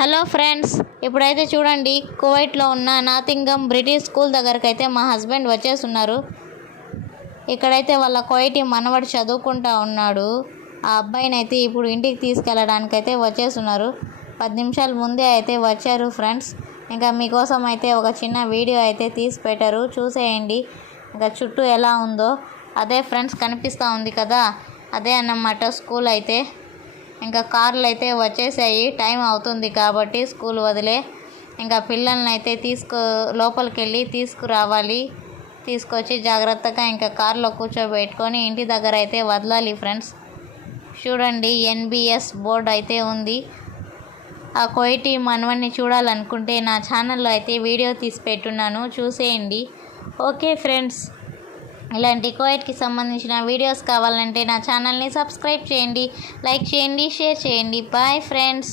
Hello friends, ఇప్పుడైతే చూడండి, కువైట్లో ఉన్న నాతింగం బ్రిటిష్ స్కూల్ దగ్గరకు అయితే మా హస్బెండ్ వచ్చేస్తున్నారు. ఇక్కడైతే వాళ్ళ కువైటీ మనవడు చదువుకుంటా ఉన్నాడు. ఆ అబ్బాయిని అయితే ఇప్పుడు ఇంటికి తీసుకెళ్ళడానికైతే వచ్చేస్తున్నారు. 10 నిమిషాల ముందే అయితే వచ్చారు ఫ్రెండ్స్. ఇంకా మీకోసం అయితే ఒక చిన్న వీడియో అయితే తీసి పెట్టారు, చూసేయండి. ఇంకా చుట్టూ ఎలా ఉందో అదే ఫ్రెండ్స్ కనిపిస్తూ ఉంది కదా, అదే అన్నమాట స్కూల్ అయితే. ఇంకా కార్లు అయితే వచ్చేసాయి, టైం అవుతుంది కాబట్టి స్కూల్ వదిలే. ఇంకా పిల్లల్ని అయితే లోపలికి వెళ్ళి తీసుకురావాలి. తీసుకొచ్చి జాగ్రత్తగా ఇంకా కార్లో కూర్చోబెట్టుకొని ఇంటి దగ్గర అయితే వదలాలి ఫ్రెండ్స్. చూడండి, ఎన్బిఎస్ బోర్డు అయితే ఉంది. ఆ కువైటీ మనవన్ని చూడాలనుకుంటే నా ఛానల్లో అయితే వీడియో తీసి పెట్టున్నాను, చూసేయండి. ఓకే ఫ్రెండ్స్, ఇలాంటి కువైట్కి సంబంధించిన వీడియోస్ కావాలంటే నా ఛానల్ని సబ్స్క్రైబ్ చేయండి, లైక్ చేయండి, షేర్ చేయండి. Bye friends.